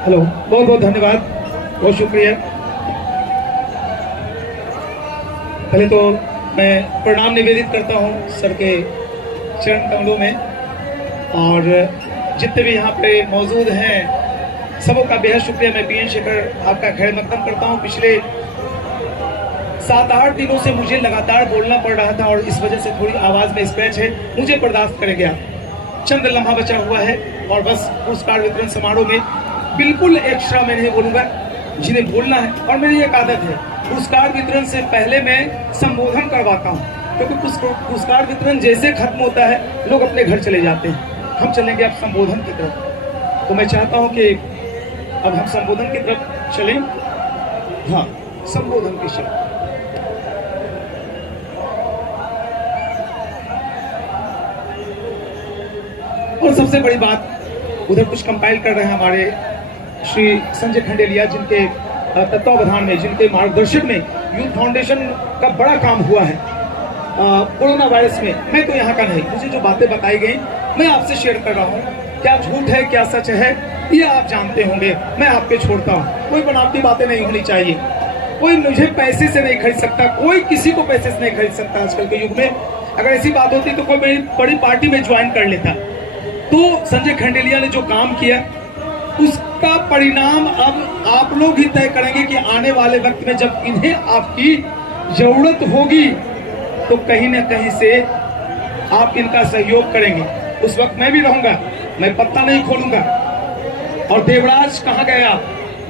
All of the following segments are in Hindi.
हेलो, बहुत बहुत धन्यवाद, बहुत शुक्रिया। पहले तो मैं प्रणाम निवेदित करता हूँ सर के चरण कमलों में, और जितने भी यहाँ पे मौजूद हैं सबों का बेहद शुक्रिया। मैं पीएन शेखर आपका खैर मकदम करता हूँ। पिछले 7-8 दिनों से मुझे लगातार बोलना पड़ रहा था और इस वजह से थोड़ी आवाज़ में स्क्रैच है, मुझे बर्दाश्त करेंगे आप। चंद लम्हा बचा हुआ है और बस पुरस्कार वितरण समारोह में बिल्कुल एक्स्ट्रा मैं नहीं बोलूँगा, जिन्हें बोलना है। और मेरी एक आदत है, पुरस्कार वितरण से पहले मैं संबोधन करवाता हूँ, क्योंकि पुरस्कार वितरण जैसे खत्म होता है लोग अपने घर चले जाते हैं। हम चलेंगे अब संबोधन की तरफ, तो मैं चाहता हूँ कि अब हम संबोधन की तरफ चलें। हाँ, संबोधन की शब्द। और सबसे बड़ी बात, उधर कुछ कंपाइल कर रहे हैं हमारे श्री संजय खंडेलिया, जिनके तत्वावधान में, जिनके मार्गदर्शन में यूथ फाउंडेशन का बड़ा काम हुआ है कोरोना वायरस में। मैं तो यहाँ का नहीं, मुझे जो बातें बताई गई मैं आपसे शेयर कर रहा हूँ। क्या झूठ है क्या सच है ये आप जानते होंगे, मैं आप पे छोड़ता हूँ। कोई बनावटी बातें नहीं होनी चाहिए। कोई मुझे पैसे से नहीं खरीद सकता, कोई किसी को पैसे से नहीं खरीद सकता। आजकल के युग में अगर ऐसी बात होती तो कोई बड़ी पार्टी में ज्वाइन कर लेता। तो संजय खंडेलिया ने जो काम किया उसका परिणाम अब आप लोग ही तय करेंगे कि आने वाले वक्त में जब इन्हें आपकी जरूरत होगी तो कहीं न कहीं से आप इनका सहयोग करेंगे। उस वक्त मैं भी रहूंगा, मैं पत्ता नहीं खोलूंगा। और देवराज कहाँ गए आप?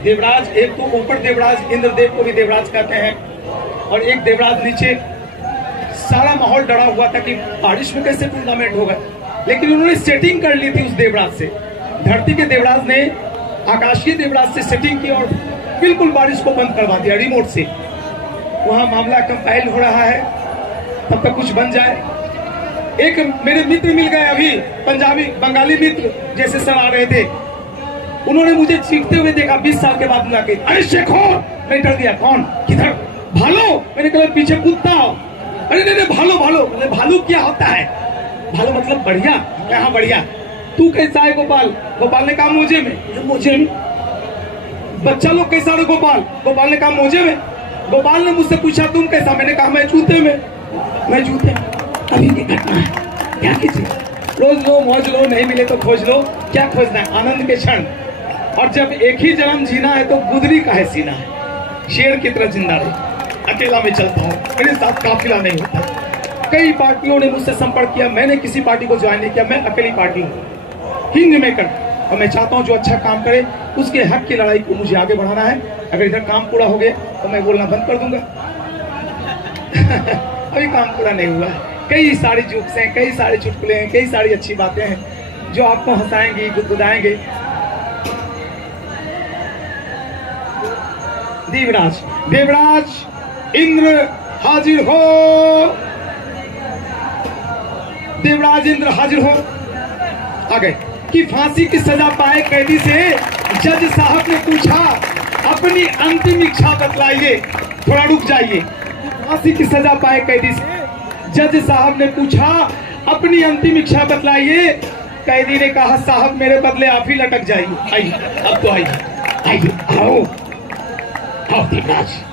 देवराज, एक तो ऊपर देवराज, इंद्रदेव को भी देवराज कहते हैं, और एक देवराज नीचे। सारा माहौल डरा हुआ था कि बारिश में कैसे टूर्नामेंट होगा, लेकिन उन्होंने सेटिंग कर ली थी उस देवराज से। धरती के देवराज ने आकाशीय देवराज से सेटिंग की और बिल्कुल बारिश को बंद करवा दिया रिमोट से। वहां मामला कंपाइल हो रहा है, तब तक कुछ बन जाए। एक मेरे मित्र मिल गए अभी, पंजाबी बंगाली मित्र जैसे सर आ रहे थे, उन्होंने मुझे चीखते हुए देखा 20 साल के बाद मिला के, अरे शेखो, मैं डर गया। कौन? किधर? भालू। मैंने कहा पीछे कुत्ता। अरे नहीं भालू भालू। भालू क्या होता है? भालू मतलब बढ़िया। यहाँ बढ़िया। तू कैसा है गोपाल? गोपाल ने कहा मोजे में। मोजे में? बच्चा लोग कैसा है गोपाल? गोपाल ने कहा मोजे में। गोपाल ने मुझसे पूछा तुम कैसा? मैंने कहा मैं जूते में। मैं जूते में। अभी की घटना है, क्या कीजिए? रोज लो मौज लो, नहीं मिले तो खोज लो। क्या खोजना है? आनंद के क्षण। और जब एक ही जन्म जीना है तो गुदरी का है सीना है। शेर की तरह जिंदा रहे। अकेला में चलता हूँ, मेरे साथ काफिला नहीं होता। कई पार्टियों ने मुझसे संपर्क किया, मैंने किसी पार्टी को ज्वाइन नहीं किया। मैं अकेली पार्टी हूँ, किंग मेकर, और मैं चाहता हूँ जो अच्छा काम करे उसके हक की लड़ाई को मुझे आगे बढ़ाना है। अगर इधर काम पूरा हो गया तो मैं बोलना बंद कर दूंगा। अभी काम पूरा नहीं हुआ। कई सारी जोक्स हैं, कई सारे चुटकुले हैं, कई सारी अच्छी बातें हैं जो आपको हंसाएंगी, गुदगुदाएंगे। देवराज, देवराज इंद्र हाजिर हो। देवराज इंद्र हाजिर हो। आ गए कि फांसी की सजा पाए कैदी से जज साहब ने पूछा अपनी अंतिम इच्छा बतलाइए। थोड़ा रुक जाइए। फांसी की सजा पाए कैदी से जज साहब ने पूछा अपनी अंतिम इच्छा बतलाइए। कैदी ने कहा साहब मेरे बदले आप ही लटक जाइए। आइए, अब तो आइए, आइए, आओ आओ देवराज।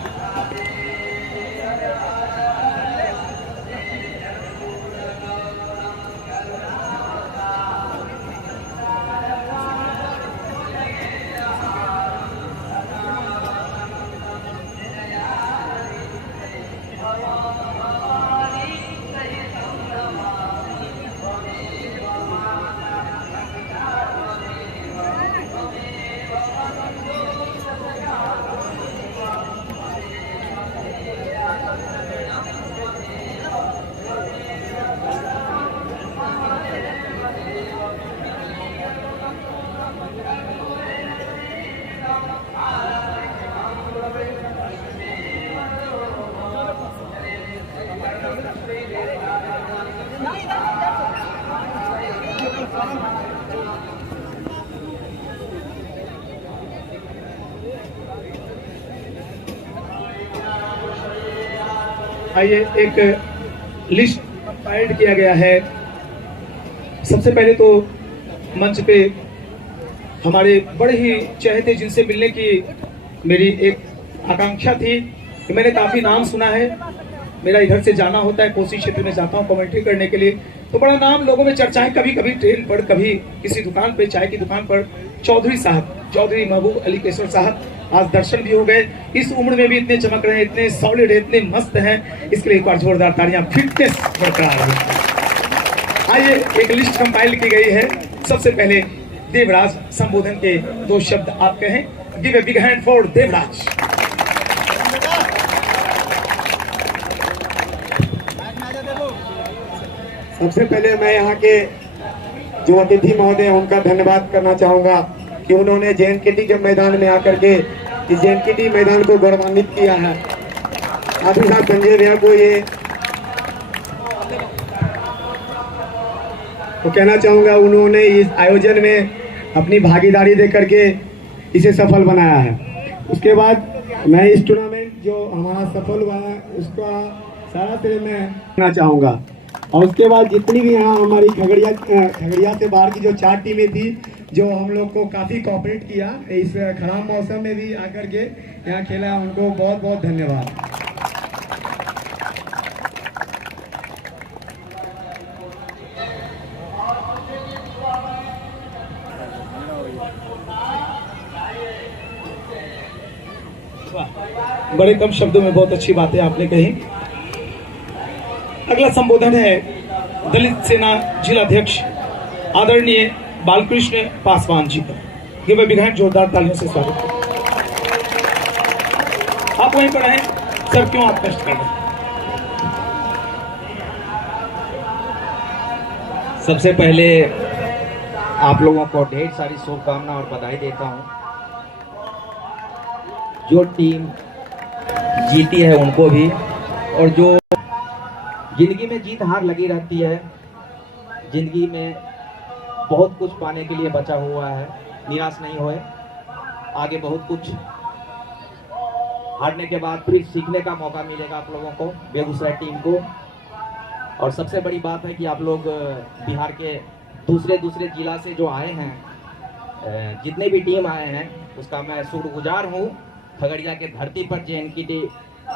आइए, एक लिस्ट कंपाइल्ड किया गया है। सबसे पहले तो मंच पे हमारे बड़े ही चहेते जिनसे मिलने की मेरी एक आकांक्षा थी कि मैंने काफी नाम सुना है, मेरा इधर से जाना होता है, कोसी क्षेत्र में जाता हूँ कमेंट्री करने के लिए, तो बड़ा नाम लोगों में चर्चाएं, कभी कभी ट्रेन पर, कभी किसी दुकान पे, चाय की दुकान पर। चौधरी साहब, चौधरी महबूब अली केसर साहब, आज दर्शन भी हो गए। इस उम्र में भी इतने चमक रहे हैं, इतने सॉलिड है, इतने मस्त हैं, इसके लिए एक बार जोरदार तालियां। फिटनेस बरकरार है। आइए, एक लिस्ट कंपाइल की गई है। सबसे पहले देवराज संबोधन के 2 शब्द आप कहें। Give a big hand for Devraj. सबसे पहले मैं यहाँ के जो अतिथि महोदय हैं उनका धन्यवाद करना चाहूंगा कि उन्होंने JNKT के मैदान में आकर के इस JNKT मैदान को गौरवान्वित किया है। साथ ही साथ संजय भैया को ये तो कहना चाहूंगा, उन्होंने इस आयोजन में अपनी भागीदारी दे करके इसे सफल बनाया है। उसके बाद मैं इस टूर्नामेंट जो हमारा सफल हुआ है उसका सारा श्रेय मैं करना चाहूंगा। और उसके बाद जितनी भी यहाँ हमारी खगड़िया से बाहर की जो 4 टीमें थी जो हम लोग को काफ़ी कोऑपरेट किया, इस खराब मौसम में भी आकर के यहाँ खेला, उनको बहुत बहुत धन्यवाद। बड़े कम शब्दों में बहुत अच्छी बातें आपने कही। अगला संबोधन है दलित सेना जिलाध्यक्ष आदरणीय बालकृष्ण पासवान जी का। गिव ए बिग हैंड, जोरदार तालियों से स्वागत करें। आप वहीं पर हैं सर, क्यों आप कष्ट कर रहे हैं? सबसे पहले आप लोगों को ढेर सारी शुभकामना और बधाई देता हूं। जो टीम जीती है उनको भी, और जो जिंदगी में जीत हार लगी रहती है, जिंदगी में बहुत कुछ पाने के लिए बचा हुआ है, निराश नहीं होए। आगे बहुत कुछ हारने के बाद फिर सीखने का मौका मिलेगा आप लोगों को, बेगूसराय टीम को। और सबसे बड़ी बात है कि आप लोग बिहार के दूसरे जिला से जो आए हैं, जितने भी टीम आए हैं उसका मैं शुक्रगुजार हूँ। खगड़िया के धरती पर JNKT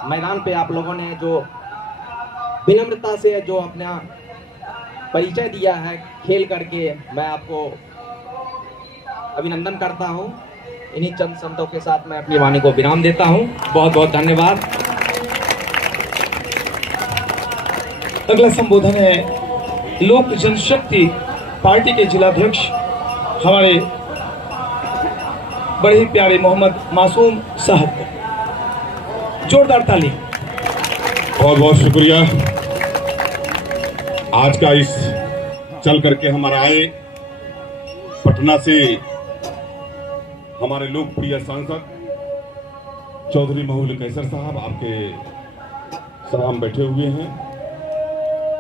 मैदान पे आप लोगों ने जो विनम्रता से जो अपना परिचय दिया है खेल करके, मैं आपको अभिनंदन करता हूं। इन्हीं चंद शब्दों के साथ मैं अपनी वाणी को विराम देता हूं। बहुत बहुत धन्यवाद। अगला संबोधन है लोक जनशक्ति पार्टी के जिलाध्यक्ष हमारे बड़े ही प्यारे मोहम्मद मासूम साहब। जोरदार ताली। बहुत बहुत शुक्रिया। आज का इस चल करके हमारा आए पटना से हमारे लोकप्रिय सांसद चौधरी महबूब कैसर साहब आपके सभा में बैठे हुए हैं।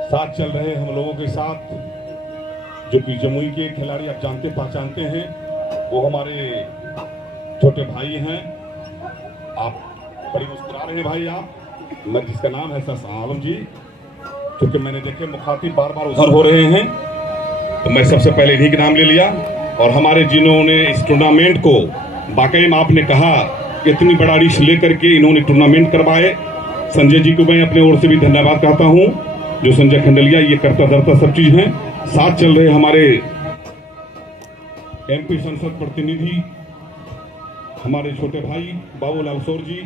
साथ चल रहे हम लोगों के साथ जो कि जमुई के खिलाड़ी आप जानते पहचानते हैं, वो हमारे छोटे भाई हैं। आप बड़ी मुस्कुरा रहे हैं भाई आप, मैं जिसका नाम है सर आलम जी, क्योंकि मैंने देखे मुखातिब बार बार उधर हो रहे हैं तो मैं सबसे पहले इन्हीं का नाम ले लिया। और हमारे जिन्होंने इस टूर्नामेंट को वाकई में आपने कहा कि इतनी बड़ा रिस्क लेकर के इन्होंने टूर्नामेंट करवाए, संजय जी को मैं अपने ओर से भी धन्यवाद कहता हूं। जो संजय खंडलिया ये करता धरता सब चीज हैं। साथ चल रहे हमारे MP संसद प्रतिनिधि हमारे छोटे भाई बाबूलाल सौर जी,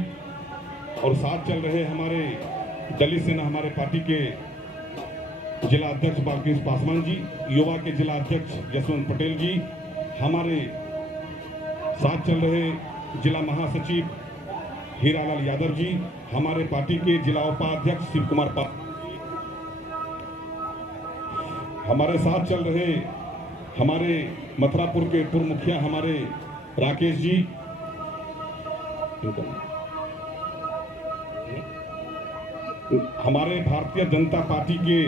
और साथ चल रहे हमारे दलित सेना हमारे पार्टी के जिला अध्यक्ष बालकृष्ण पासवान जी, युवा के जिला अध्यक्ष यशवंत पटेल जी, हमारे साथ चल रहे जिला महासचिव हीरालाल यादव जी, हमारे पार्टी के जिला उपाध्यक्ष शिव कुमार पाल, हमारे साथ चल रहे हमारे मथुरापुर के पूर्व मुखिया हमारे राकेश जी, हमारे भारतीय जनता पार्टी के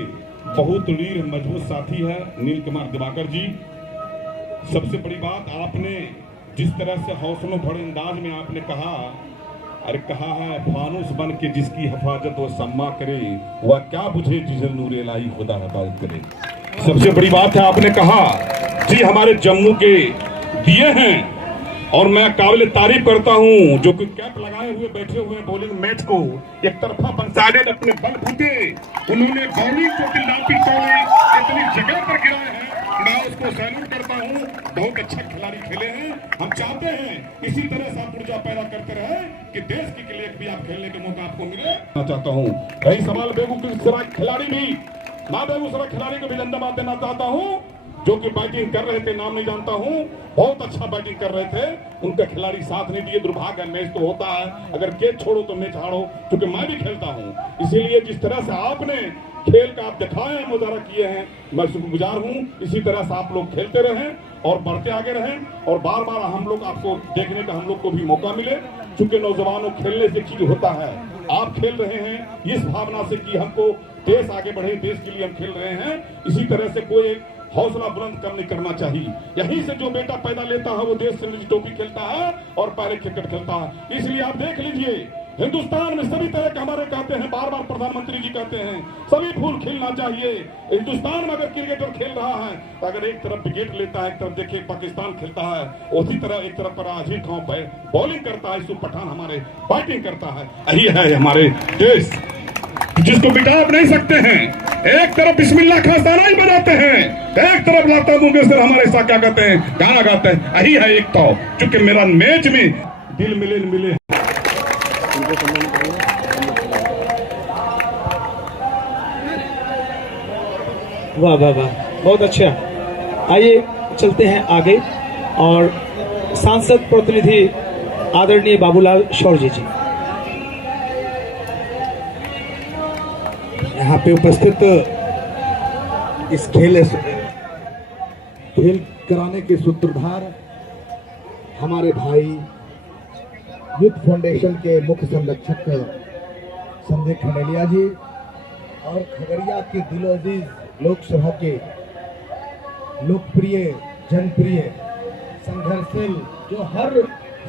बहुत नीर मजबूत साथी है नील कुमार दिवाकर जी। सबसे बड़ी बात, आपने जिस तरह से हौसलों भरे अंदाज में आपने कहा, अरे कहा है फानूस बन के जिसकी हिफाजत वो सम्मा करे, वह क्या बुझे जिसे नूर इलाही खुदा हिफाजत करे। सबसे बड़ी बात है, आपने कहा जी हमारे जम्मू के दिए हैं, और मैं काबिल तारीफ करता हूं जो कि कैप लगाए हुए बैठे हुए बॉलिंग मैच को एक तरफा बंसाने अपने बल बूते उन्होंने बॉलिंग को लापी तोड़े इतनी जगह पर गिराए हैं, मैं उसको सैल्यूट करता हूं। बहुत अच्छा खिलाड़ी खेले हैं। हम चाहते हैं इसी तरह से आप ऊर्जा पैदा करते रहे कि देश के लिए भी आप खेलने का मौका आपको मिले। मैं चाहता हूँ कई सवाल बेगूसराय खिलाड़ी भी, मैं बेगूसराय खिलाड़ी को भी धन्यवाद देना चाहता हूँ जो कि बैटिंग कर रहे थे, नाम नहीं जानता हूं, बहुत अच्छा बैटिंग कर रहे थे, उनका खिलाड़ी साथ नहीं दिए। दुर्भाग्य है, मैच तो होता है, अगर कैच छोड़ो तो मैच हारो, क्योंकि मैं भी खेलता हूं। इसीलिए जिस तरह से आपने खेल का आप दिखाए हैं, मुजाहरा किए हैं, मैं शुक्रगुजार हूं। इसी तरह से आप लोग खेलते रहें और बढ़ते आगे रहें, और बार बार हम लोग आपको देखने का हम लोग को भी मौका मिले, क्योंकि नौजवानों खेलने से चीज होता है। आप खेल रहे हैं इस भावना से कि हमको देश आगे बढ़े, देश के लिए हम खेल रहे हैं। इसी तरह से कोई हौसला बुलंद कम नहीं करना चाहिए। यहीं से जो बेटा पैदा लेता है वो देश से मिली टोपी खेलता है और पहले क्रिकेट खेलता है। इसलिए आप देख लीजिए हिंदुस्तान में सभी तरह के हमारे कहते हैं, बार बार प्रधानमंत्री जी कहते हैं सभी फूल खिलना चाहिए। हिंदुस्तान में अगर क्रिकेटर खेल रहा है तो अगर एक तरफ विकेट लेता है, एक तरफ देखिए पाकिस्तान खेलता है, उसी तरह एक तरफ पर अजीत खान बॉलिंग करता है, यूसुफ पठान हमारे बैटिंग करता है। यही है हमारे देश जिसको मिटा नहीं सकते हैं। एक तरफ बिस्मिल्लाह खास्ताना ही बजाते हैं, एक तरफ लाता मुंगेशकर हमारे साथ क्या कहते हैं, गाना गाते हैं। यही है एक तो, क्योंकि मेरा मैच में दिल मिले न मिले। वाह वाह वाह, बहुत अच्छा। आइए चलते हैं आगे, और सांसद प्रतिनिधि आदरणीय बाबूलाल शौर्य जी यहाँ पे उपस्थित इस खेल कराने के सूत्रधार हमारे भाई यूथ फाउंडेशन के मुख्य संरक्षक संजय खंडेलिया जी, और खगड़िया के दिलोअजीज लोकसभा के लोकप्रिय जनप्रिय संघर्षशील, जो हर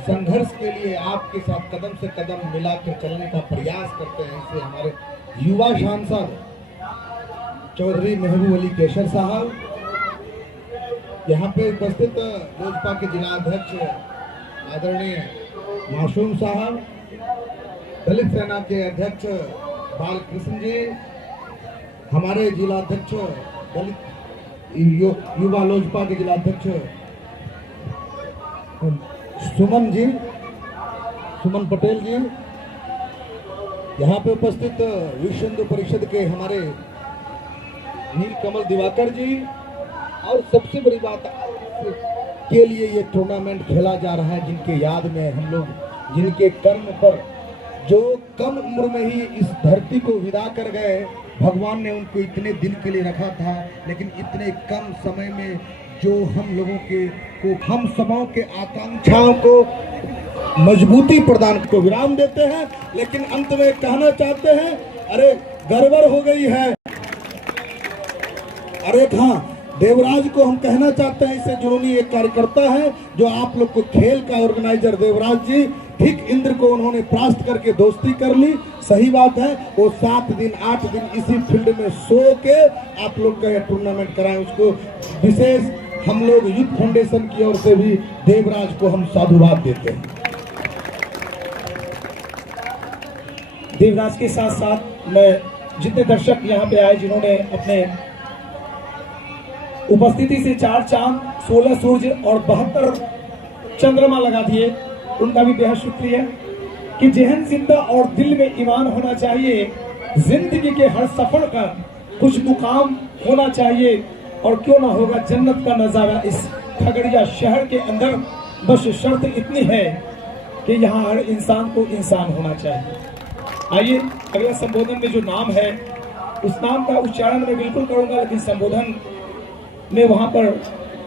संघर्ष के लिए आपके साथ कदम से कदम मिलाकर चलने का प्रयास करते हैं, इससे हमारे युवा सांसद चौधरी महबूब अली कैसर साहब, यहाँ पे उपस्थित लोजपा के जिला अध्यक्ष आदरणीय मासूम साहब, दलित सेना के अध्यक्ष बालकृष्ण जी, हमारे जिला अध्यक्ष दलित युवा लोजपा के जिला अध्यक्ष सुमन जी, सुमन पटेल जी, यहाँ पे उपस्थित विश्व हिंदू परिषद के हमारे नील कमल दिवाकर जी, और सबसे बड़ी बात के लिए ये टूर्नामेंट खेला जा रहा है, जिनके याद में हम लोग, जिनके कर्म पर, जो कम उम्र में ही इस धरती को विदा कर गए, भगवान ने उनको इतने दिन के लिए रखा था, लेकिन इतने कम समय में जो हम लोगों को हम सबों के आकांक्षाओं को मजबूती प्रदान को विराम देते हैं। लेकिन अंत में कहना चाहते हैं, अरे गड़बड़ हो गई है। अरे हाँ, देवराज को हम कहना चाहते हैं, इससे जुनूनी एक कार्यकर्ता है जो आप लोग को खेल का ऑर्गेनाइजर देवराज जी, ठीक इंद्र को उन्होंने परास्त करके दोस्ती कर ली। सही बात है, वो 7 दिन 8 दिन इसी फील्ड में सो के आप लोग का टूर्नामेंट कराएं, उसको विशेष हम लोग यूथ फाउंडेशन की ओर से भी देवराज को हम साधुवाद देते हैं। देवराज के साथ साथ मैं जितने दर्शक यहाँ पे आए, जिन्होंने अपने उपस्थिति से 4 चांद 16 सूर्य और 72 चंद्रमा लगा दिए, उनका भी बेहद शुक्रिया। कि जहन जिंदा और दिल में ईमान होना चाहिए, जिंदगी के हर सफर का कुछ मुकाम होना चाहिए, और क्यों ना होगा जन्नत का नजारा इस खगड़िया शहर के अंदर। बस शर्त इतनी है कि यहाँ हर इंसान को इंसान होना चाहिए। आइए अगला संबोधन में जो नाम है, उस नाम का उच्चारण मैं बिल्कुल करूंगा, लेकिन संबोधन में वहां पर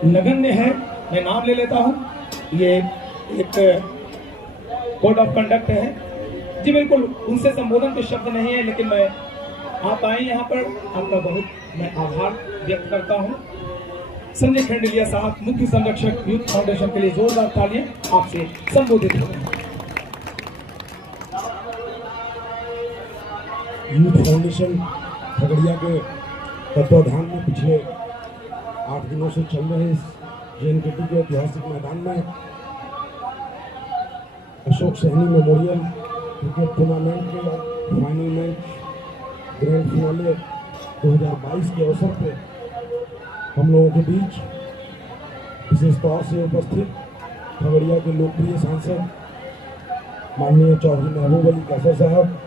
नगण्य है, मैं नाम ले लेता हूं। ये एक कोड ऑफ कंडक्ट है जी, बिल्कुल उनसे संबोधन के शब्द नहीं है, लेकिन मैं आप आए यहाँ पर, आपका बहुत मैं आभार व्यक्त करता हूँ। संजय खंडेलिया साहब, मुख्य संरक्षक यूथ फाउंडेशन के लिए जोरदार तालियां आपसे संबोधित होते हैं। यूथ फाउंडेशन खगड़िया के तत्वाधान में पिछले 8 दिनों से चल रहे इस JNKT के ऐतिहासिक मैदान में Ashok Sahni memorial cricket tournament के फाइनल मैच ग्रैंड फिनाले 2022 के अवसर पे हम लोगों के बीच विशेष तौर से उपस्थित खगड़िया के लोकप्रिय सांसद माननीय चौधरी महबूब अली कैसर साहब,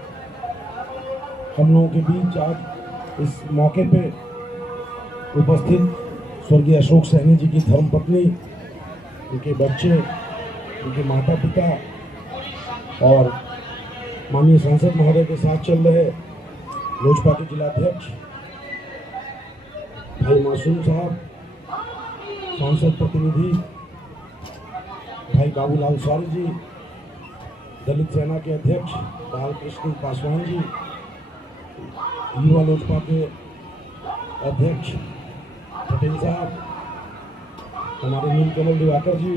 हम लोगों के बीच आज इस मौके पे उपस्थित स्वर्गीय अशोक सहनी जी की धर्मपत्नी, उनके बच्चे, उनके माता पिता और माननीय सांसद महोदय के साथ चल रहे लोजपा के जिलाध्यक्ष भाई मासूम साहब, सांसद प्रतिनिधि भाई बाबूलाल स्वारी जी, दलित सेना के अध्यक्ष बालकृष्ण पासवान जी, युवा लोजपा के अध्यक्ष पटेल साहब, हमारे नीलकमल दिवाकर जी,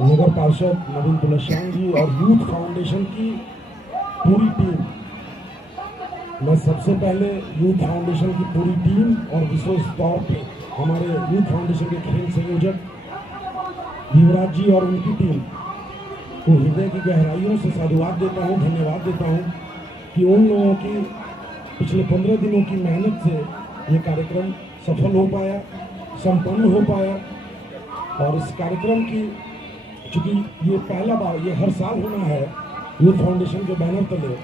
नगर पार्षद नवीन तुलसियान जी और यूथ फाउंडेशन की पूरी टीम। मैं सबसे पहले यूथ फाउंडेशन की पूरी टीम और विशेष तौर पे हमारे यूथ फाउंडेशन के खेल संयोजक युवराज जी और उनकी टीम को हृदय की गहराइयों से साधुवाद देता हूँ, धन्यवाद देता हूँ कि उन लोगों की पिछले 15 दिनों की मेहनत से ये कार्यक्रम सफल हो पाया, संपन्न हो पाया। और इस कार्यक्रम की चूँकि ये पहला बार, ये हर साल होना है यूथ फाउंडेशन के बैनर तले,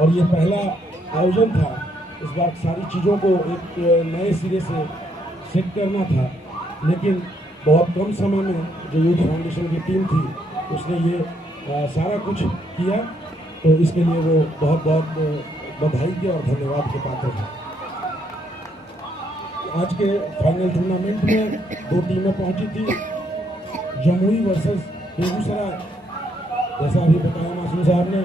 और ये पहला आयोजन था, इस बार सारी चीज़ों को एक नए सिरे से सेट करना था, लेकिन बहुत कम समय में जो यूथ फाउंडेशन की टीम थी उसने ये सारा कुछ किया, तो इसके लिए वो बहुत बहुत बधाई के और धन्यवाद के पात्र हैं। आज के फाइनल टूर्नामेंट में 2 टीमें पहुंची थी, जमुई वर्सेस बेगूसराय। जैसा अभी बताया मासूम साहब ने,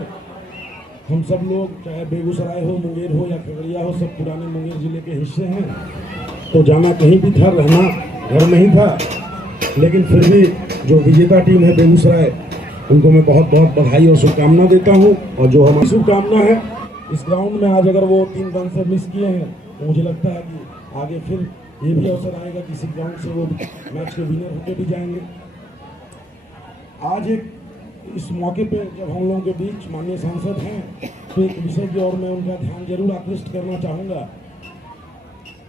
हम सब लोग चाहे बेगूसराय हो, मुंगेर हो या खगड़िया हो, सब पुराने मुंगेर जिले के हिस्से हैं, तो जाना कहीं भी था, रहना घर में ही था। लेकिन फिर भी जो विजेता टीम है बेगूसराय, उनको मैं बहुत बहुत बधाई और शुभकामना देता हूँ। और जो हमारी शुभकामना है, इस ग्राउंड में आज अगर वो 3 रन से मिस किए हैं, तो मुझे लगता है कि आगे फिर ये भी अवसर आएगा किसी ग्राउंड से वो मैच के विनर होकर भी जाएंगे। आज एक इस मौके पे जब हम लोगों के बीच माननीय सांसद हैं, तो एक विषय की ओर मैं उनका ध्यान जरूर आकृष्ट करना चाहूँगा।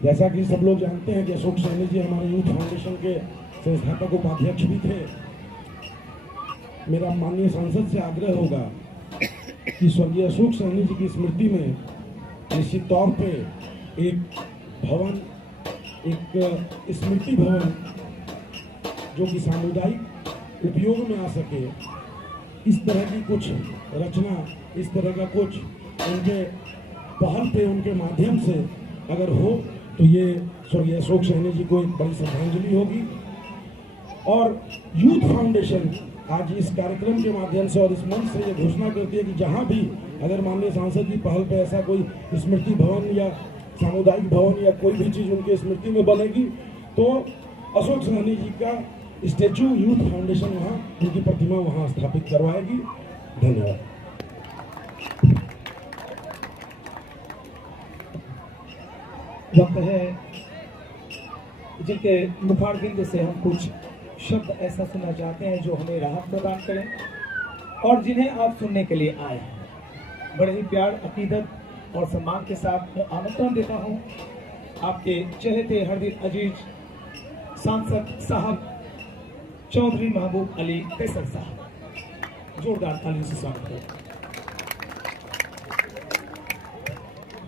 जैसा कि सब लोग जानते हैं कि अशोक सहनी जी हमारे यूथ फाउंडेशन के संस्थापक उपाध्यक्ष भी थे। मेरा माननीय सांसद से आग्रह होगा कि स्वर्गीय अशोक सहनी जी की स्मृति में निश्चित तौर पे एक भवन, एक स्मृति भवन जो कि सामुदायिक उपयोग में आ सके, इस तरह की कुछ रचना, इस तरह का कुछ उनके पहल पे, उनके माध्यम से अगर हो, तो ये स्वर्गीय अशोक सहनी जी को एक बड़ी श्रद्धांजलि होगी। और यूथ फाउंडेशन आज इस कार्यक्रम के माध्यम से और इस मंच से ये घोषणा करती है कि जहाँ भी अगर माननीय सांसद की पहल पे ऐसा कोई स्मृति भवन या सामुदायिक भवन या कोई भी चीज़ उनके स्मृति में बनेगी, तो अशोक सहनी जी का स्टैचू यूथ फाउंडेशन वहाँ, उनकी प्रतिमा वहाँ स्थापित करवाएगी। धन्यवाद। वक्त है जिनके मुखारबिंद से हम कुछ शब्द ऐसा सुनना चाहते हैं जो हमें राहत प्रदान करें, और जिन्हें आप सुनने के लिए आए हैं। बड़े ही प्यार, अकीदत और सम्मान के साथ मैं आमंत्रण देता हूं आपके चहेते हरदिल अजीज सांसद साहब चौधरी महबूब अली कैसर साहब। जोरदार तालियों से स्वागत करें।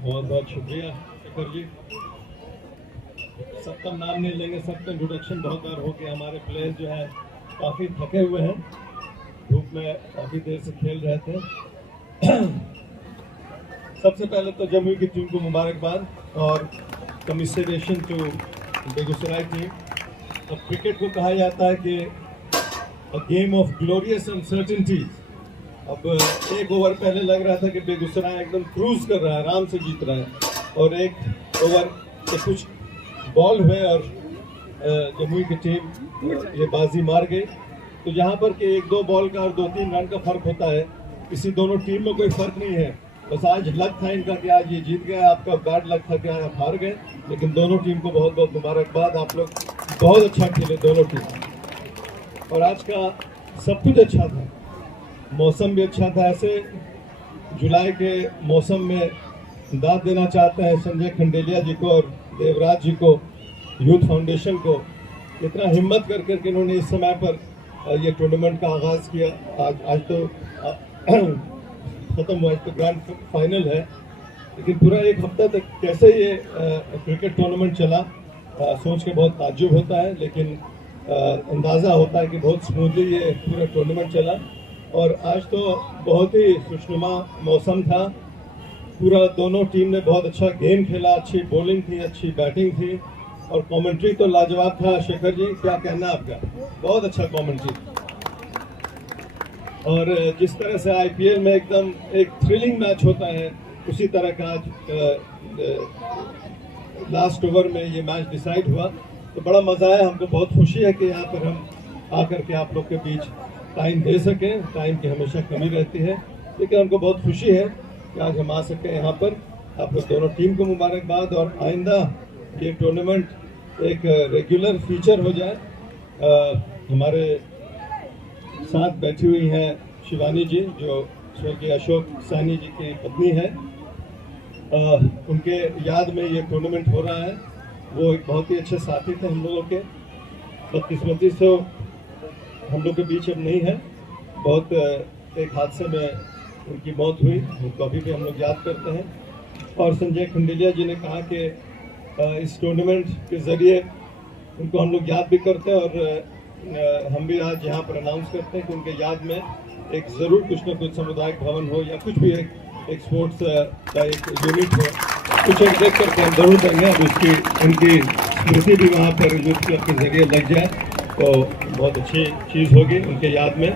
बहुत बहुत शुक्रिया शेखर जी। सबका नाम नहीं लेंगे, सबका इंट्रोडक्शन बहुत बार हो गया। हमारे प्लेयर्स जो है काफ़ी थके हुए हैं, धूप में काफ़ी देर से खेल रहे थे। सबसे पहले तो जमुई की टीम को मुबारकबाद और कमिसरेशन टू बेगूसराय टीम। अब क्रिकेट को कहा जाता है कि a game of glorious uncertainties, अब एक ओवर पहले लग रहा था कि बेगूसराय एकदम क्रूज कर रहा है, आराम से जीत रहा है, और एक ओवर के कुछ बॉल हुए और जमुई की टीम ये बाजी मार गई। तो यहाँ पर कि 1-2 बॉल का और 2-3 रन का फर्क होता है, इसी दोनों टीम में कोई फर्क नहीं है। बस आज लक था इनका कि आज ये जीत गया, आपका बैड लक था कि आज आप हार गए। लेकिन दोनों टीम को बहुत बहुत मुबारकबाद, आप लोग बहुत अच्छा खेले दोनों टीम। और आज का सब कुछ अच्छा था, मौसम भी अच्छा था। ऐसे जुलाई के मौसम में दाद देना चाहते हैं संजय खंडेलिया जी को और देवराज जी को, यूथ फाउंडेशन को, इतना हिम्मत कर करके इन्होंने इस समय पर ये टूर्नामेंट का आगाज़ किया। आज तो ख़त्म हुआ, आज तो ग्रैंड फाइनल है, लेकिन पूरा एक हफ्ता तक कैसे ये क्रिकेट टूर्नामेंट चला सोच के बहुत ताज्जुब होता है, लेकिन अंदाज़ा होता है कि बहुत स्मूथली ये पूरा टूर्नामेंट चला। और आज तो बहुत ही खुशनुमा मौसम था, पूरा दोनों टीम ने बहुत अच्छा गेम खेला, अच्छी बॉलिंग थी, अच्छी बैटिंग थी, और कमेंट्री तो लाजवाब था। शेखर जी, क्या कहना आपका? बहुत अच्छा कमेंट्री। और जिस तरह से आईपीएल में एकदम एक थ्रिलिंग मैच होता है, उसी तरह का आज लास्ट ओवर में ये मैच डिसाइड हुआ, तो बड़ा मज़ा आया। हमको बहुत खुशी है कि यहाँ पर हम आकर के आप लोग के बीच टाइम दे सकें। टाइम की हमेशा कमी रहती है, लेकिन हमको बहुत खुशी है कि आज हम आ सकें यहाँ पर। आप लोग दोनों टीम को मुबारकबाद, और आइंदा ये टूर्नामेंट एक रेगुलर फीचर हो जाए। हमारे साथ बैठी हुई हैं शिवानी जी, जो स्वर्गीय अशोक सैनी जी की पत्नी है। उनके याद में ये टूर्नामेंट हो रहा है। वो एक बहुत ही अच्छे साथी थे हम लोगों के, बदकिस्मती से हम लोग के बीच अब नहीं है। बहुत एक हादसे में उनकी मौत हुई, उनको अभी भी हम लोग याद करते हैं। और संजय खंडेलिया जी ने कहा कि इस टूर्नामेंट के ज़रिए उनको हम लोग याद भी करते हैं, और हम भी आज यहाँ पर अनाउंस करते हैं कि उनके याद में एक ज़रूर कुछ न कुछ सामुदायिक भवन हो, या कुछ भी एक स्पोर्ट्स का एक यूनिट हो, कुछ एक देख करके हम जरूर देंगे। अब उसकी उनकी स्मृति भी वहाँ पर यूथ क्लब के ज़रिए लग जाए तो बहुत अच्छी चीज़ होगी उनके याद में।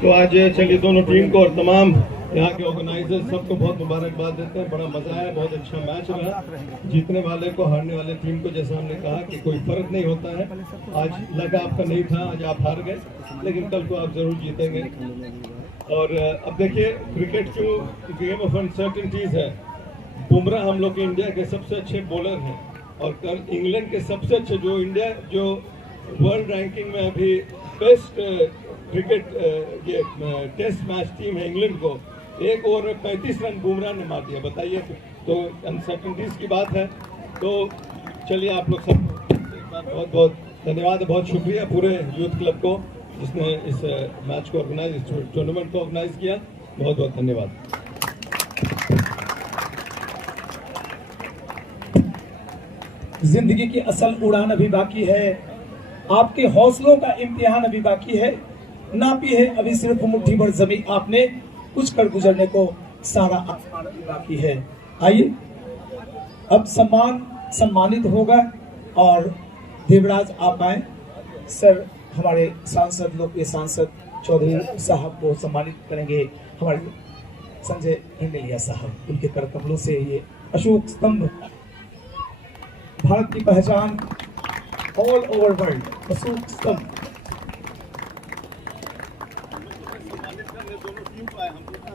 तो आज चलिए दोनों टीम को और तमाम यहाँ के ऑर्गेनाइजर सबको बहुत मुबारकबाद देते हैं। बड़ा मज़ा आया, बहुत अच्छा मैच रहा। जीतने वाले को, हारने वाले टीम को, जैसा हमने कहा कि कोई फ़र्क नहीं होता है। आज लगा आपका नहीं था, आज आप हार गए, लेकिन कल को आप ज़रूर जीतेंगे। और अब देखिए, क्रिकेट क्यों गेम ऑफ अनसर्टेनिटीज़ है। बुमराह हम लोग के इंडिया के सबसे अच्छे बॉलर हैं, और कल इंग्लैंड के सबसे अच्छे, जो वर्ल्ड रैंकिंग में अभी बेस्ट क्रिकेट ये टेस्ट मैच टीम है इंग्लैंड को, एक ओवर में 35 रन बुमराह ने मार दिया। बताइए, तो अनसर्टेनिटीज़ की बात है। तो चलिए, आप लोग सब बहुत बहुत धन्यवाद, बहुत शुक्रिया पूरे यूथ क्लब को जिसने इस मैच को ऑर्गेनाइज, इस टूर्नामेंट को ऑर्गेनाइज किया। बहुत बहुत धन्यवाद। जिंदगी की असल उड़ान अभी बाकी है, आपके हौसलों का इम्तिहान अभी बाकी है। नापी है अभी सिर्फ मुट्ठी भर जमीन, आपने कुछ कर गुजरने को सारा आसमान अभी बाकी है। आइए, अब सम्मानित होगा, और देवराज आप आए। सर, हमारे सांसद, लोकप्रिय सांसद चौधरी साहब को सम्मानित करेंगे हमारे संजय खंडेलिया साहब। उनके कर कमलों से ये अशोक स्तंभ, भारत की पहचान ऑल ओवर वर्ल्ड, अशोक स्तंभ।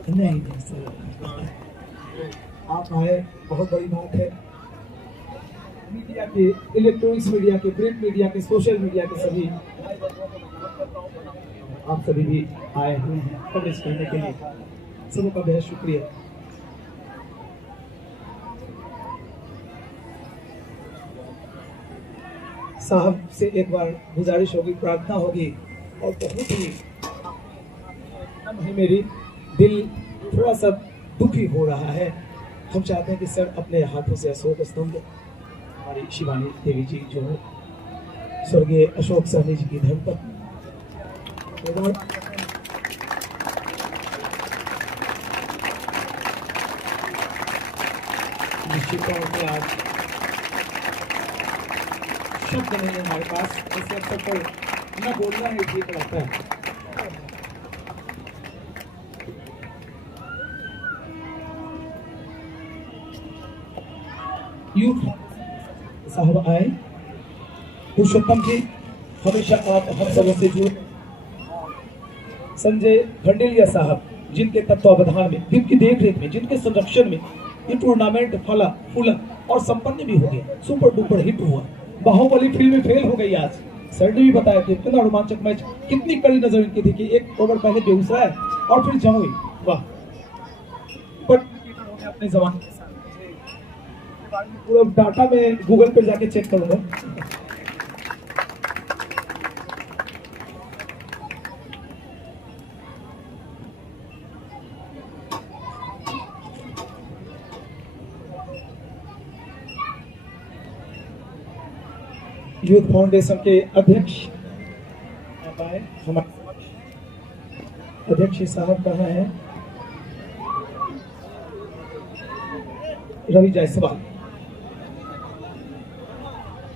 नहीं सर, आप आए, बहुत बड़ी बात है। मीडिया के, इलेक्ट्रॉनिक्स मीडिया के, प्रिंट मीडिया के, सोशल मीडिया के सभी, आप सभी भी आए हुए हैं कवरेज करने के लिए, सबका बहुत शुक्रिया। साहब से एक बार गुजारिश होगी, प्रार्थना होगी, और बहुत ही मेरी दिल थोड़ा सा दुखी हो रहा है। हम चाहते हैं कि सर अपने हाथों से अशोक स्तंभ, हमारी शिवानी देवी जी जो स्वर्गीय अशोक सहनी जी की धर्मपत्नी, निश्चित तौर पर आज शब्द नहीं है हमारे पास, ऐसे अवसर पर न बोलना ही ठीक रहता है। यूथ साहब आए। पुरुषोत्तम जी हमेशा आप हम सबों से जुड़े। संजय खंडेलिया साहब जिनके तत्वावधान में, जिनकी देखरेख में, जिनके संरक्षण में ये टूर्नामेंट फला फूला और संपन्न भी हो गया, सुपर डुपर हिट हुआ। बाहुबली फिल्म में फेल हो गई आज। सर ने भी बताया कि इतना रोमांचक मैच, कितनी कड़ी नजर इनकी थी कि एक ओवर पहले बेगूसराय और फिर जमुई। वाह, बट अपने जमाने के साथ पूरा डाटा में गूगल पे जाके चेक करूंगा। यूथ फाउंडेशन के अध्यक्ष आप आए हमारे समक्ष। अध्यक्ष साहब कहाँ हैं? रवि जायसवाल।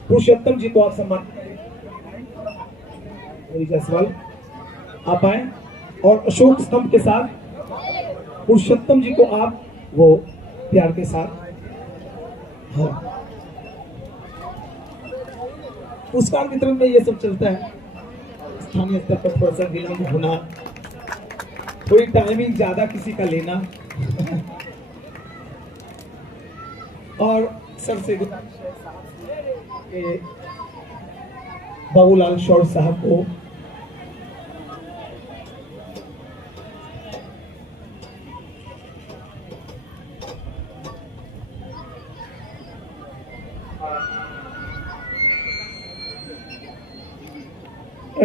पुरुषोत्तम जी को आप सम्मान करें। रवि जायसवाल आप आए और अशोक स्तंभ के साथ पुरुषोत्तम जी को आप वो प्यार के साथ। हाँ, पुरस्कार वितरण में ये सब चलता है। स्थानीय स्तर पर थोड़ा सा विलंब होना, थोड़ी टाइमिंग ज्यादा किसी का लेना और सर से बाबूलाल शौर्य साहब को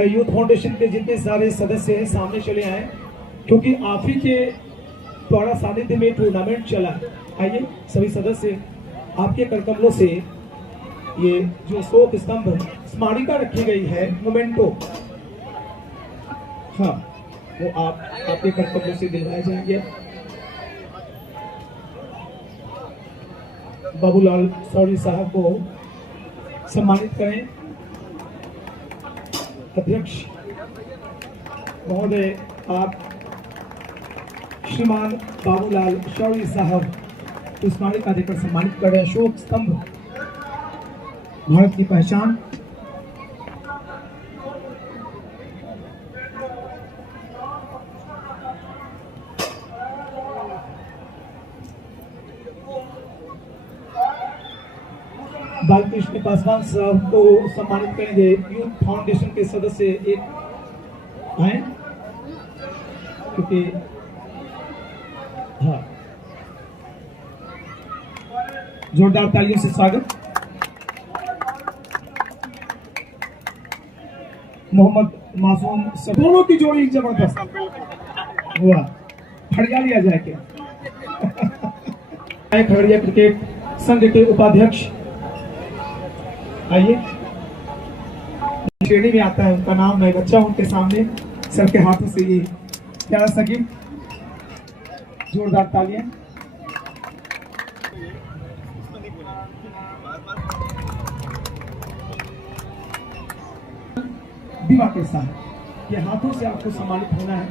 यूथ फाउंडेशन के जितने सारे सदस्य हैं सामने चले आए, क्योंकि आप ही के द्वारा सानिध्य में टूर्नामेंट चला। आइए सभी सदस्य, आपके करकमलों से ये जो अशोक स्तंभ स्मारिका रखी गई है, मोमेंटो, हाँ वो आपके करकमलों से दिलवाए जाएंगे। बाबूलाल शौर्य साहब को सम्मानित करें। अध्यक्ष महोदय, आप श्रीमान बाबूलाल शौर्य साहब को स्मारिका देकर सम्मानित कर रहे हैं। अशोक स्तंभ भारत की पहचान। बालकृष्ण पासवान साहब को सम्मानित करेंगे। यूथ फाउंडेशन के सदस्य एक आए, क्योंकि हाँ, जोरदार तालियों से स्वागत। मोहम्मद मासूम, दोनों की जोड़ी जबरदस्त हुआ। खड़िया लिया जाए क्या? खगड़िया क्रिकेट संघ के उपाध्यक्ष आइए। श्रेणी में आता है, उनका नाम मैं बच्चा उनके सामने सर के हाथों से ये प्यारा सा गिफ्ट। जोरदार तालियां। दिवाकर साहब, ये हाथों से आपको सम्मानित होना है।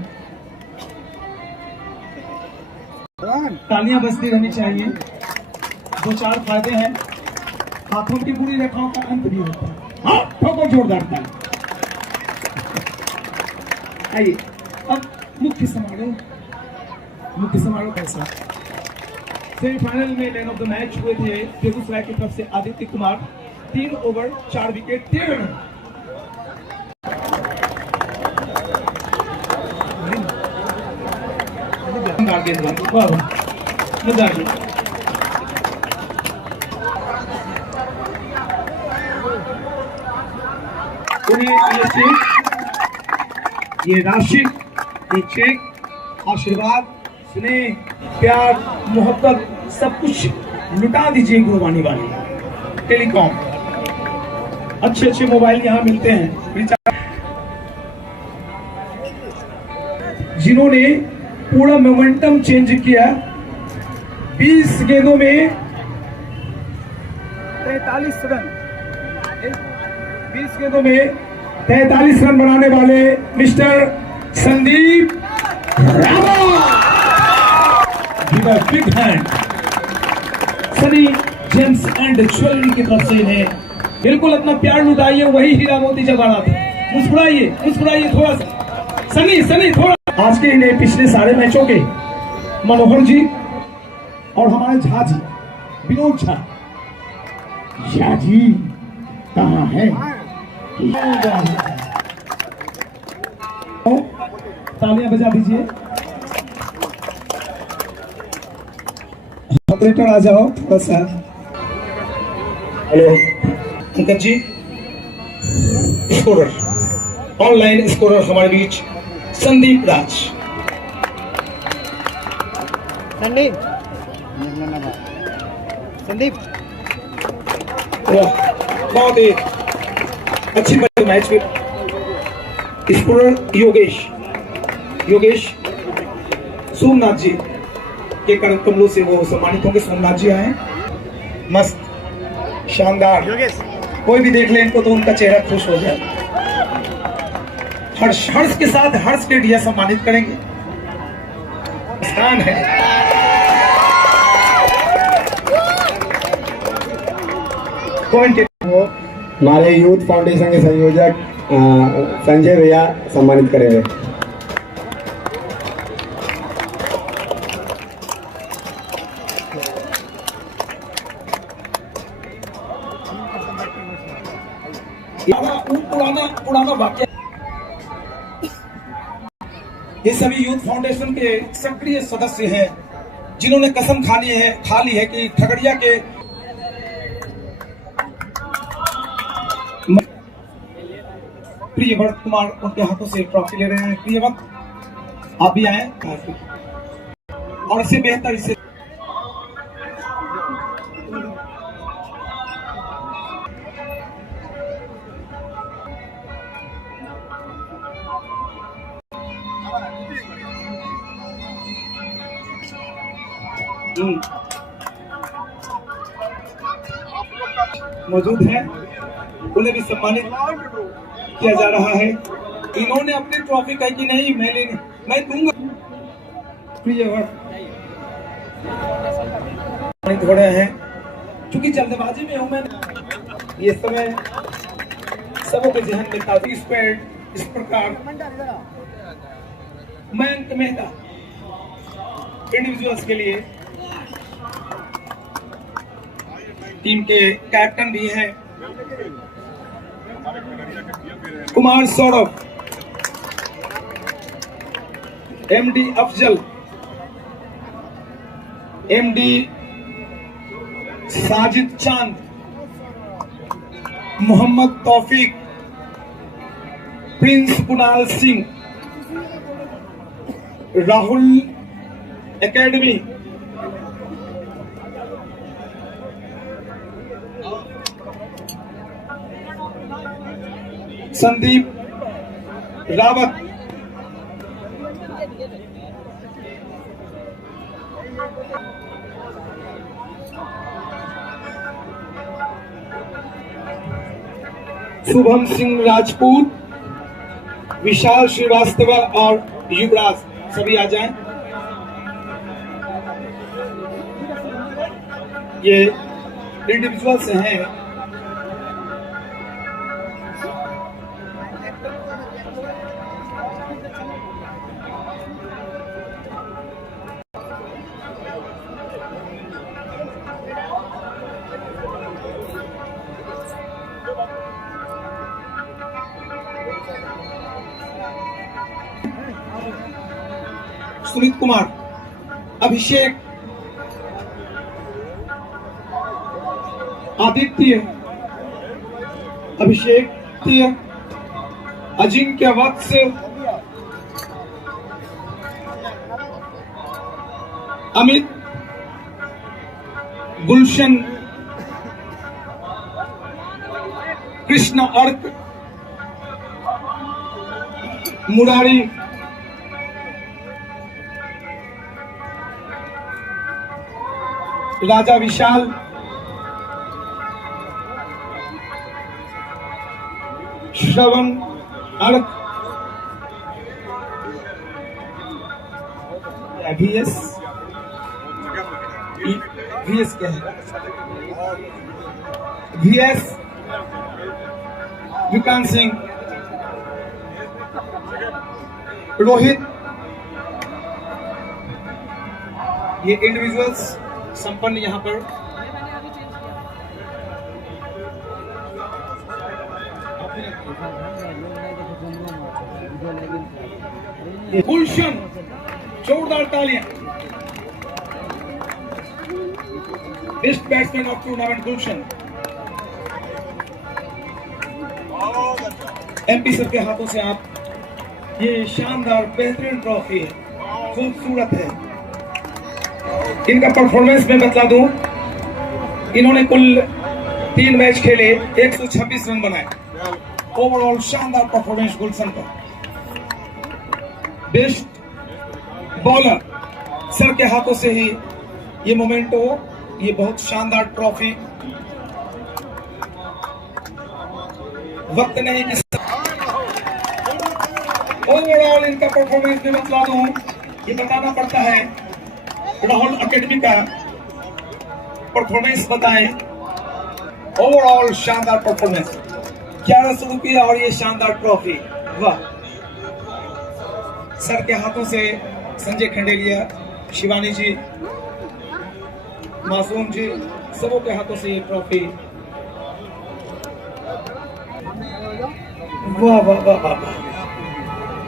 तालियां बजती रहनी चाहिए। दो चार फायदे हैं। हाथों की बुरी रेखाओं का अंत भी होता है। हाथों को जोरदार ताली। आइए अब मुख्य समारोह कैसा? सेमीफाइनल में मैन ऑफ द मैच हुए थे बेगूसराय की तरफ से Aditya Kumar. 3 over 4 wicket 13 run. ये राशि, ये चेक, आशीर्वाद, स्नेह, प्यार, मोहब्बत सब कुछ लुटा दीजिए गुरबानी वाली। टेलीकॉम, अच्छे मोबाइल यहाँ मिलते हैं। जिन्होंने पूरा मोमेंटम चेंज किया। 20 गेंदों में 43 रन, 20 गेंदों में 43 रन बनाने वाले mister Sandeep Rama. Big hand. Sunny James and jewellery की तरफ से इन्हें बिल्कुल अपना प्यार लुटाइए, वही हीरा मोती जवाहरात है। मुस्कुराइए मुस्कुराइए थोड़ा सा, सनी थोड़ा। आज के इन्हें पिछले सारे मैचों के मनोहर जी और हमारे झा जी, विनोद झा जी कहाँ है? तालियां बजा दीजिए। ऑपरेटर आ जाओ थोड़ा सा। हेलो अंकल जी, स्कोरर, ऑनलाइन स्कोरर हमारे बीच संदीप राज। संदीप बहुत ही अच्छी मैच में स्कोरर योगेश सोमनाथ जी के कर कमलों से वो सम्मानित होंगे। सोमनाथ जी आए, मस्त शानदार, कोई भी देख ले इनको तो उनका चेहरा खुश हो जाए। हर्ष के साथ हर्ष के दिया सम्मानित करेंगे। स्थान है वो हमारे यूथ फाउंडेशन के संयोजक संजय भैया सम्मानित करेंगे। पुराना वाक्य। ये सभी यूथ फाउंडेशन के सक्रिय सदस्य हैं जिन्होंने कसम खा ली है कि खगड़िया के प्रियव्रत कुमार उनके हाथों से ट्रॉफी ले रहे हैं। प्रियव्रत आप भी आए और इससे बेहतर इससे मौजूद है, उन्हें भी सम्मानित किया जा रहा है। इन्होंने अपनी ट्रॉफी कही कि नहीं मैं दूंगा। हो रहे हैं क्योंकि जल्दबाजी में हूं मैं। ये समय सबों के जहन में काफी स्पेड इस प्रकार मयंक मेहता इंडिविजुअल्स के लिए टीम के कैप्टन भी हैं। कुमार सौरभ, एमडी अफजल, एमडी साजिद चांद, मोहम्मद तौफीक, प्रिंस कुणाल सिंह, राहुल एकेडमी, संदीप रावत, शुभम सिंह राजपूत, विशाल श्रीवास्तव और युवराज सभी आ जाएं। ये इंडिविजुअल्स हैं। सुमित कुमार, अभिषेक, आदित्य, अजिंक्य वत्स, अमित, गुलशन, कृष्ण अर्क, मुरारी, राजा विशाल, श्रवण अर्क, VS क्या है? VS विकांत सिंह, रोहित, ये इंडिविजुअल्स संपन्न यहां पर गुलशन, जोरदार तालियां। Best batsman of tournament Gulshan, MP sir के हाथों से आप ये शानदार बेहतरीन ट्रॉफी है, खूबसूरत है। इनका परफॉर्मेंस मैं बता दूं, इन्होंने कुल 3 मैच खेले, 126 रन बनाए। ओवरऑल शानदार परफॉर्मेंस गुलशन का। बेस्ट बॉलर सर के हाथों से ही ये मोमेंटो, ये बहुत शानदार ट्रॉफी। वक्त नहीं कि ओवरऑल इनका परफॉर्मेंस में बता दूं, ये बताना पड़ता है। राहुल अकेडमी का परफॉर्मेंस बताएं। ओवरऑल शानदार परफॉर्मेंस, 1100 रुपया और ये शानदार ट्रॉफी, वाह। सर के हाथों से संजय खंडेलिया, शिवानी जी, मासूम जी, सबों के हाथों से ये ट्रॉफी, वाह वाह वाह वाह।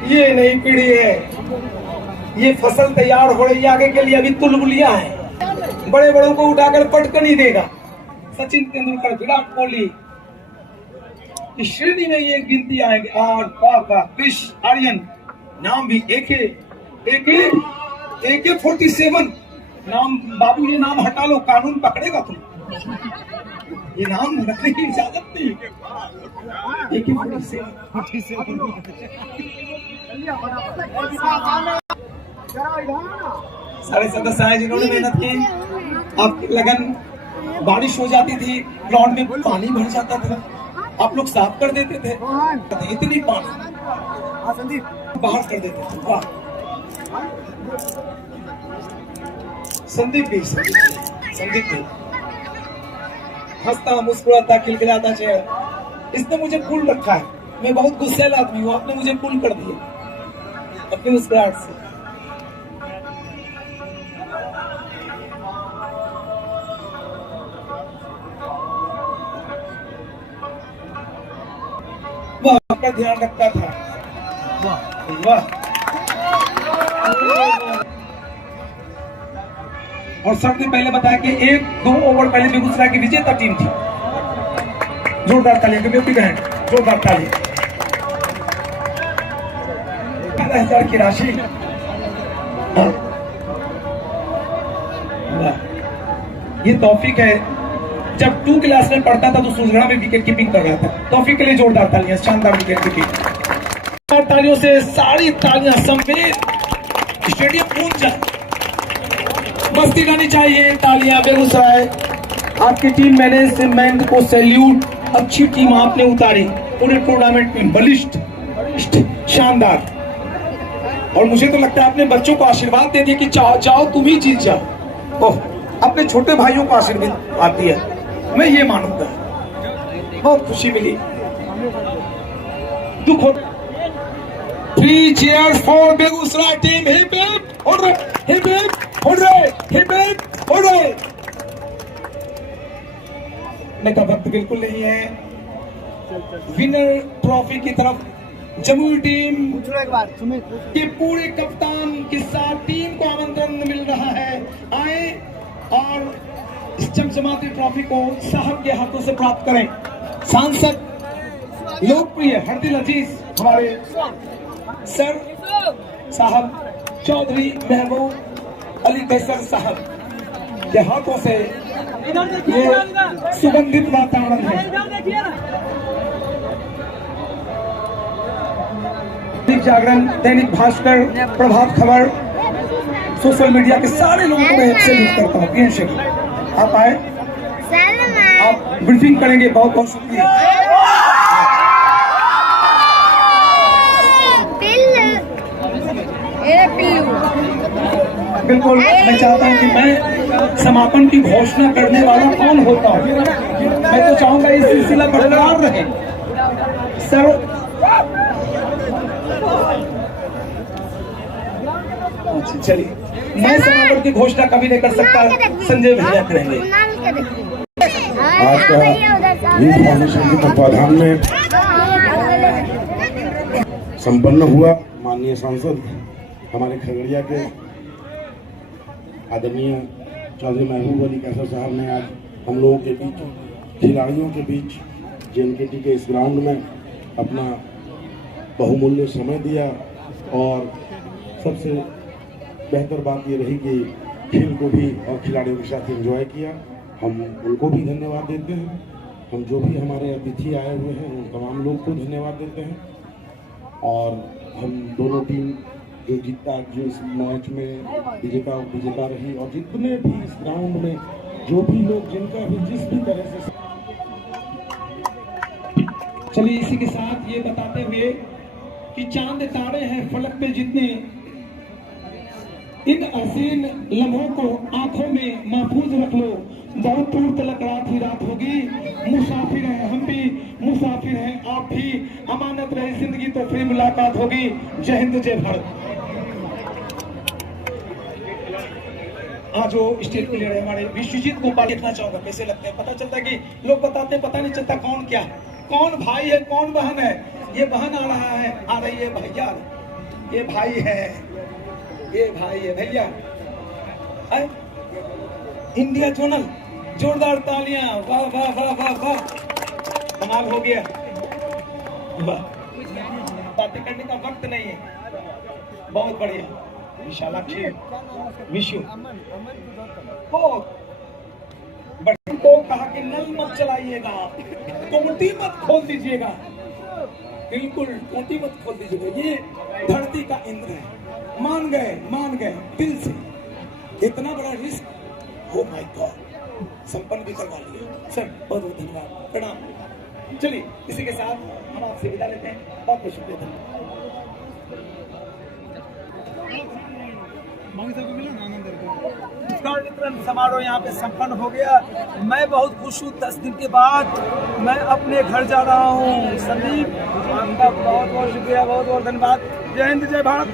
ये नई पीढ़ी है, ये फसल तैयार हो रही है आगे के लिए। अभी तुलबुलिया है, बड़े बड़ों को उठाकर पटक नहीं देगा। सचिन तेंदुलकर, विराट कोहली, इस श्रेणी में ये गिनती आएंगे। और क्रिश आर्यन, नाम भी AK-47 नाम। बाबू ये नाम हटा लो, कानून पकड़ेगा तुम। ये नाम रखने की इजाजत नहीं। AK-47 सारे सदस्य आए जिन्होंने मेहनत की। आप लगन, बारिश हो जाती थी, ग्राउंड में पानी भर जाता था, आप लोग साफ कर देते थे। इतनी पानी बाहर कर देते थे, वाह। संदीप भी हंसता, मुस्कुराता, खिलखिलाता चेहरा। इसने मुझे कूल रखा है। मैं बहुत गुस्सैल आदमी हूँ, आपने मुझे कूल कर दिया अपनी मुस्कुराहट से। वह आपका ध्यान रखता था, वाह। और सर ने पहले बताया कि 1-2 ओवर पहले बेगूसराय की विजेता टीम थी। जोरदार तालियां, जोरदार तालियां। 15,000 की राशि, ये तौफीक है। जब 2 क्लास में पढ़ता था तो सूरजगढ़ में विकेट कीपिंग कर रहा था। तौफीक के लिए जोरदार तालियां, शानदार विकेट कीपिंग। तालियों से सारी तालियां समेत स्टेडियम गूंज जाए, मस्ती करनी चाहिए। तालियां बेगूसराय, आपकी टीम मैनेजमेंट को सैल्यूट। अच्छी टीम आपने उतारी, पूरे टूर्नामेंट में बलिष्ठ, शानदार। और मुझे तो लगता है आपने बच्चों को आशीर्वाद दे दिया कि जाओ तुम ही जीत जाओ। ओह, अपने छोटे भाइयों को आशीर्वाद आती है, मैं ये मानूंगा। बहुत खुशी मिली, दुख हो। 3 cheers for Begusarai team. Hip hip hurray, hip hip hurray, hip hip hurray. मैं का वक्त बिल्कुल नहीं है। विनर ट्रॉफी की तरफ जमुई टीम के पूरे कप्तान के साथ टीम को आमंत्रण मिल रहा है। आए और इस चमचमाती ट्रॉफी को साहब के हाथों से प्राप्त करें। सांसद, लोकप्रिय, हरदिल अजीज हमारे सर साहब चौधरी महबूब अली कैसर साहब के हाथों से ये सुगंधित वातावरण है। दैनिक जागरण, दैनिक भास्कर, प्रभात खबर, सोशल मीडिया के सारे लोगों को मैं सैल्यूट करता हूँ। प्रियंश आप आए, आप ब्रीफिंग करेंगे, बहुत बहुत शुक्रिया। बिल्कुल, मैं चाहता हूं कि मैं समापन की घोषणा करने वाला कौन होता है? मैं तो चाहूंगा ये सिलसिला बरकरार रहे। सर चलिए, मैं समापन की घोषणा कभी नहीं कर सकता, संजय भैया करेंगे। आज का यूथ फाउंडेशन के तत्वाधान में संपन्न हुआ। माननीय सांसद हमारे खगड़िया के आदरणीय चौधरी महबूब अली कैसर साहब ने आज हम लोगों के बीच, खिलाड़ियों के बीच JNKT के इस ग्राउंड में अपना बहुमूल्य समय दिया। और सबसे बेहतर बात ये रही कि खेल को भी और खिलाड़ियों के साथ एंजॉय किया। हम उनको भी धन्यवाद देते हैं। हम जो भी हमारे अतिथि आए हुए हैं उन तमाम लोग को धन्यवाद देते हैं। और हम दोनों टीम जो जीता, जो इस मैच में विजेता रही, और जितने भी इस ग्राउंड में जो भी लोग, जिनका भी जिस भी तरह से। चलिए, इसी के साथ ये बताते हुए कि चांद तारे हैं फलक पे जितने, इन हसीन लम्हों को आंखों में महफूज रख लो। बहुत दूर तलक रात ही रात होगी। मुसाफिर हैं हम भी, मुसाफिर हैं आप भी। अमानत रहे जिंदगी तो फिर मुलाकात होगी। जय हिंद, जय भारत। आज वो स्टेट प्लेयर है हमारे विश्वजीत गोपाल, देखना चाहूंगा कैसे लगते हैं। पता चलता है कि लोग बताते हैं, पता नहीं चलता कौन क्या है, कौन भाई है कौन बहन है। ये बहन आ रहा है, आ रही है भैया, ये भाई है, ये भाई है भैया। इंडिया जोनल, जोरदार तालियां, वाह वाह वाह वाह वाह, कमाल हो गया। वाह, बातें करने का वक्त नहीं है। बहुत बढ़िया, विशालाक्षी विशु को कहा कि नल मत चलाइएगा, टोटी मत खोल दीजिएगा, बिल्कुल टोटी मत खोल दीजिएगा। ये धरती का इंद्र है। मान गए दिल से। इतना बड़ा रिस्क, ओ माय गॉड, संपन्न भी करवा लिया। सर बहुत बहुत धन्यवाद, प्रणाम। चलिए, इसी के साथ हम आपसे विदा लेते हैं। बहुत बहुत शुक्रिया, धन्यवाद। वितरण समारोह यहाँ पे संपन्न हो गया। मैं बहुत खुश हूँ। 10 दिन के बाद मैं अपने घर जा रहा हूँ। संदीप, आपका बहुत बहुत शुक्रिया, बहुत बहुत धन्यवाद। जय हिंद, जय भारत।